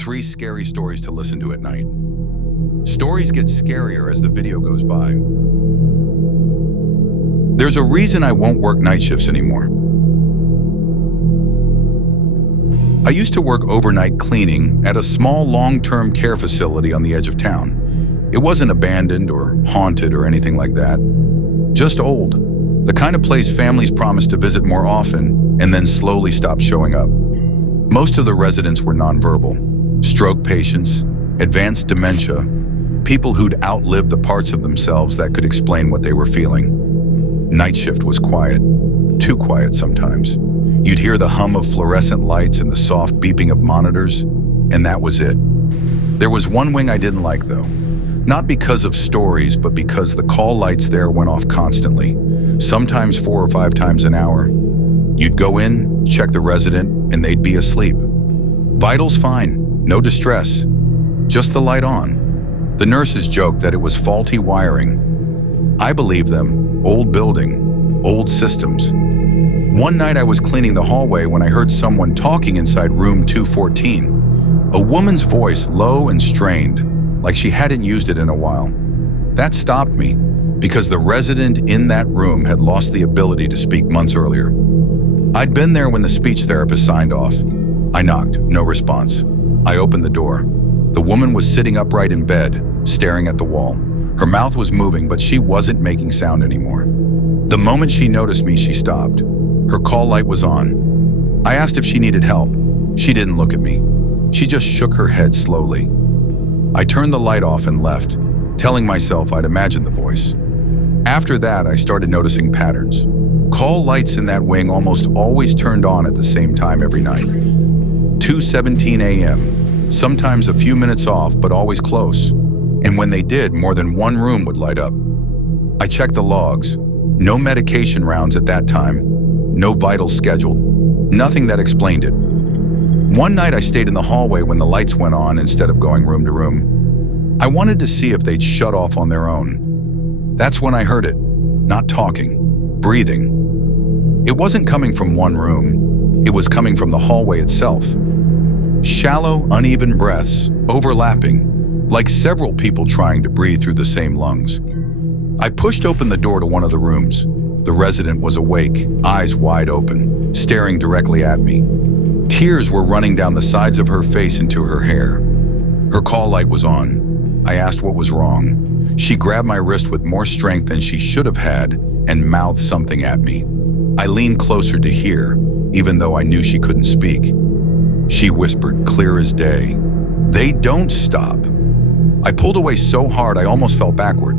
3 scary stories to listen to at night. Stories get scarier as the video goes by. There's a reason I won't work night shifts anymore. I used to work overnight cleaning at a small long-term care facility on the edge of town. It wasn't abandoned or haunted or anything like that. Just old. The kind of place families promise to visit more often and then slowly stop showing up. Most of the residents were nonverbal. Stroke patients, advanced dementia, people who'd outlived the parts of themselves that could explain what they were feeling. Night shift was quiet, too quiet sometimes. You'd hear the hum of fluorescent lights and the soft beeping of monitors, and that was it. There was one wing I didn't like though. Not because of stories, but because the call lights there went off constantly, sometimes 4 or 5 times an hour. You'd go in, check the resident, and they'd be asleep. Vitals fine, no distress, just the light on. The nurses joked that it was faulty wiring. I believed them, old building, old systems. One night I was cleaning the hallway when I heard someone talking inside room 214. A woman's voice, low and strained, like she hadn't used it in a while. That stopped me, because the resident in that room had lost the ability to speak months earlier. I'd been there when the speech therapist signed off. I knocked, no response. I opened the door. The woman was sitting upright in bed, staring at the wall. Her mouth was moving, but she wasn't making sound anymore. The moment she noticed me, she stopped. Her call light was on. I asked if she needed help. She didn't look at me. She just shook her head slowly. I turned the light off and left, telling myself I'd imagined the voice. After that, I started noticing patterns. Call lights in that wing almost always turned on at the same time every night. 2:17 a.m., sometimes a few minutes off, but always close. And when they did, more than one room would light up. I checked the logs. No medication rounds at that time. No vitals scheduled. Nothing that explained it. One night I stayed in the hallway when the lights went on instead of going room to room. I wanted to see if they'd shut off on their own. That's when I heard it. Not talking. Breathing. It wasn't coming from one room. It was coming from the hallway itself. Shallow, uneven breaths, overlapping, like several people trying to breathe through the same lungs. I pushed open the door to one of the rooms. The resident was awake, eyes wide open, staring directly at me. Tears were running down the sides of her face into her hair. Her call light was on. I asked what was wrong. She grabbed my wrist with more strength than she should have had and mouthed something at me. I leaned closer to hear, even though I knew she couldn't speak. She whispered, clear as day, "They don't stop." I pulled away so hard I almost fell backward.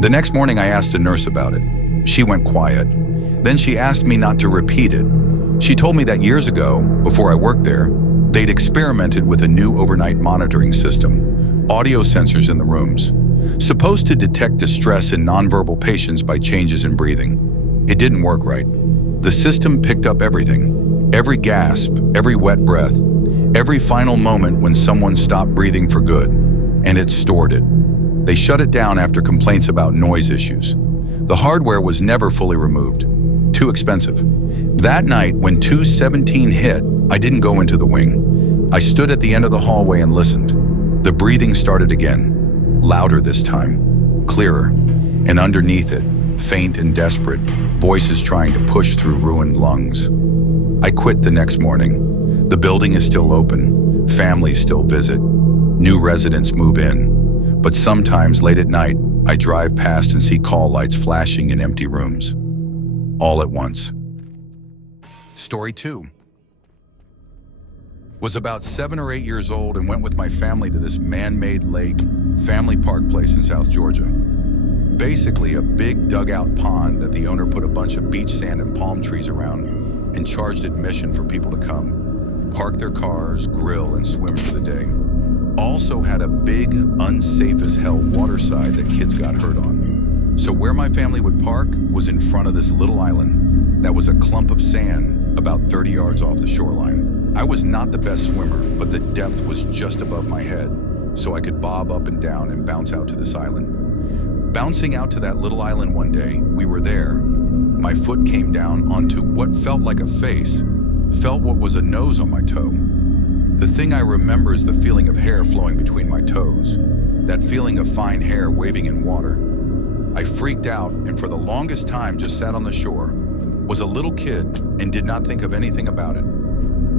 The next morning I asked a nurse about it. She went quiet. Then she asked me not to repeat it. She told me that years ago, before I worked there, they'd experimented with a new overnight monitoring system, audio sensors in the rooms, supposed to detect distress in nonverbal patients by changes in breathing. It didn't work right. The system picked up everything, every gasp, every wet breath, every final moment when someone stopped breathing for good, and it stored it. They shut it down after complaints about noise issues. The hardware was never fully removed. Too expensive. That night, when 2:17 hit, I didn't go into the wing. I stood at the end of the hallway and listened. The breathing started again, louder this time, clearer, and underneath it, faint and desperate, voices trying to push through ruined lungs. I quit the next morning. The building is still open. Families still visit. New residents move in. But sometimes late at night, I drive past and see call lights flashing in empty rooms. All at once. Story 2. Was about 7 or 8 years old and went with my family to this man-made lake, family park place in South Georgia. Basically a big dugout pond that the owner put a bunch of beach sand and palm trees around and charged admission for people to come, park their cars, grill, and swim for the day. Also had a big, unsafe as hell water side that kids got hurt on. So where my family would park was in front of this little island that was a clump of sand about 30 yards off the shoreline. I was not the best swimmer, but the depth was just above my head, so I could bob up and down and bounce out to this island. Bouncing out to that little island one day, we were there. My foot came down onto what felt like a face, felt what was a nose on my toe. The thing I remember is the feeling of hair flowing between my toes, that feeling of fine hair waving in water. I freaked out and for the longest time just sat on the shore, was a little kid, and did not think of anything about it.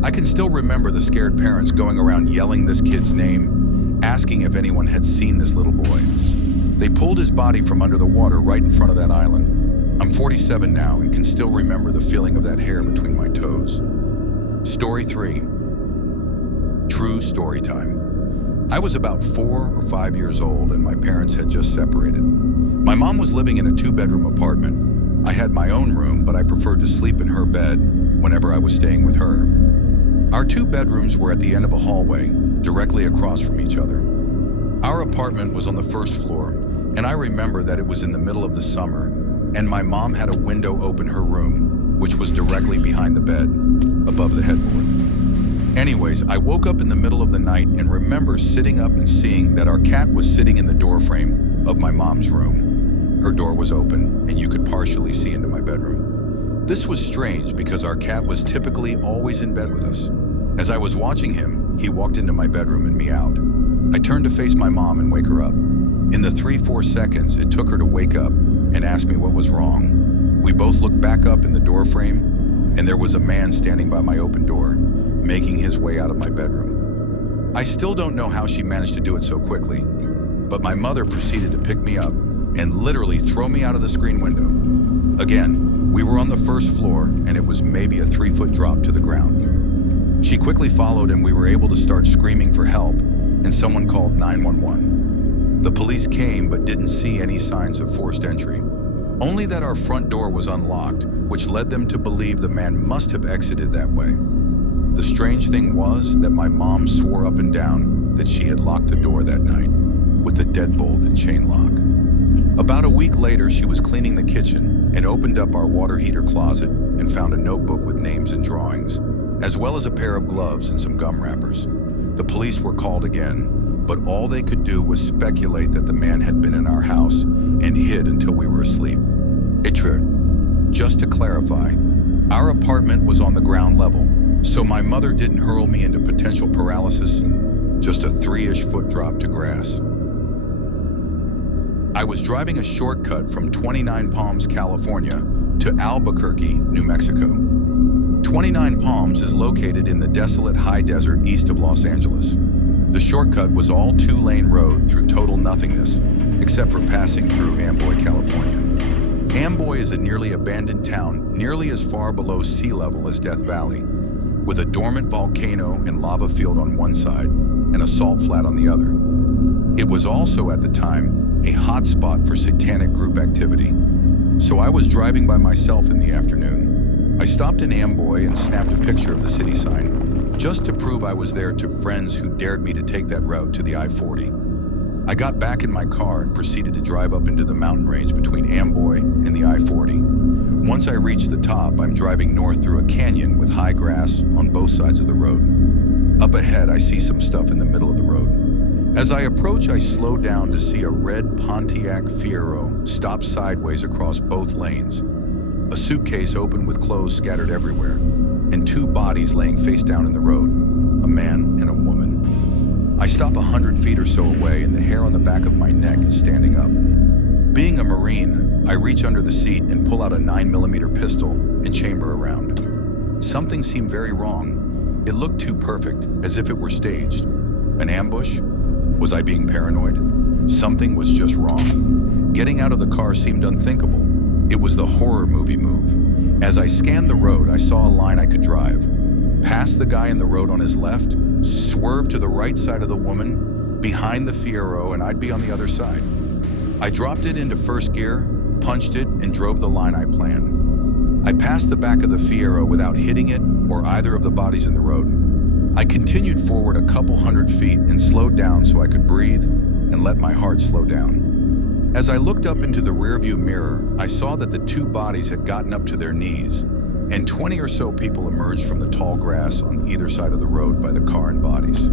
I can still remember the scared parents going around yelling this kid's name, asking if anyone had seen this little boy. They pulled his body from under the water right in front of that island. I'm 47 now and can still remember the feeling of that hair between my toes. Story 3. True story time. I was about 4 or 5 years old and my parents had just separated. My mom was living in a 2-bedroom apartment. I had my own room, but I preferred to sleep in her bed whenever I was staying with her. Our 2 bedrooms were at the end of a hallway, directly across from each other. Our apartment was on the 1st floor, and I remember that it was in the middle of the summer, and my mom had a window open her room, which was directly behind the bed, above the headboard. Anyways, I woke up in the middle of the night and remember sitting up and seeing that our cat was sitting in the doorframe of my mom's room. Her door was open, and you could partially see into my bedroom. This was strange because our cat was typically always in bed with us. As I was watching him, he walked into my bedroom and meowed. I turned to face my mom and wake her up. In the 3-4 seconds it took her to wake up and ask me what was wrong, we both looked back up in the doorframe, and there was a man standing by my open door, making his way out of my bedroom. I still don't know how she managed to do it so quickly, but my mother proceeded to pick me up and literally throw me out of the screen window. Again, we were on the 1st floor and it was maybe a 3-foot drop to the ground. She quickly followed and we were able to start screaming for help, and someone called 911. The police came but didn't see any signs of forced entry, only that our front door was unlocked, which led them to believe the man must have exited that way. The strange thing was that my mom swore up and down that she had locked the door that night with the deadbolt and chain lock. About a week later, she was cleaning the kitchen and opened up our water heater closet and found a notebook with names and drawings, as well as a pair of gloves and some gum wrappers. The police were called again, but all they could do was speculate that the man had been in our house and hid until we were asleep. Just to clarify, our apartment was on the ground level, so my mother didn't hurl me into potential paralysis, just a 3-ish foot drop to grass. I was driving a shortcut from 29 Palms, California to Albuquerque, New Mexico. 29 Palms is located in the desolate high desert east of Los Angeles. The shortcut was all 2-lane road through total nothingness, except for passing through Amboy, California. Amboy is a nearly abandoned town nearly as far below sea level as Death Valley, with a dormant volcano and lava field on one side and a salt flat on the other. It was also at the time a hotspot for satanic group activity, so I was driving by myself in the afternoon. I stopped in Amboy and snapped a picture of the city sign, just to prove I was there to friends who dared me to take that route to the I-40. I got back in my car and proceeded to drive up into the mountain range between Amboy and the I-40. Once I reached the top, I'm driving north through a canyon with high grass on both sides of the road. Up ahead, I see some stuff in the middle of the road. As I approach, I slow down to see a red Pontiac Fiero stop sideways across both lanes. A suitcase open with clothes scattered everywhere, and 2 bodies laying face down in the road, a man and a woman. I stop 100 feet or so away and the hair on the back of my neck is standing up. Being a Marine, I reach under the seat and pull out a 9mm pistol and chamber around. Something seemed very wrong. It looked too perfect, as if it were staged. An ambush? Was I being paranoid? Something was just wrong. Getting out of the car seemed unthinkable. It was the horror movie move. As I scanned the road, I saw a line I could drive. Past the guy in the road on his left, swerve to the right side of the woman, behind the Fiero, and I'd be on the other side. I dropped it into first gear, punched it, and drove the line I planned. I passed the back of the Fiero without hitting it or either of the bodies in the road. I continued forward a couple 100 feet and slowed down so I could breathe and let my heart slow down. As I looked up into the rearview mirror, I saw that the 2 bodies had gotten up to their knees, and 20 or so people emerged from the tall grass on either side of the road by the car and bodies.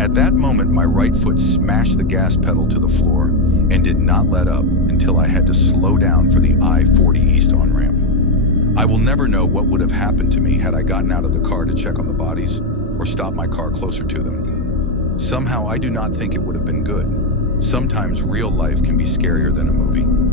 At that moment, my right foot smashed the gas pedal to the floor and did not let up until I had to slow down for the I-40 East on-ramp. I will never know what would have happened to me had I gotten out of the car to check on the bodies, or stop my car closer to them. Somehow, I do not think it would have been good. Sometimes real life can be scarier than a movie.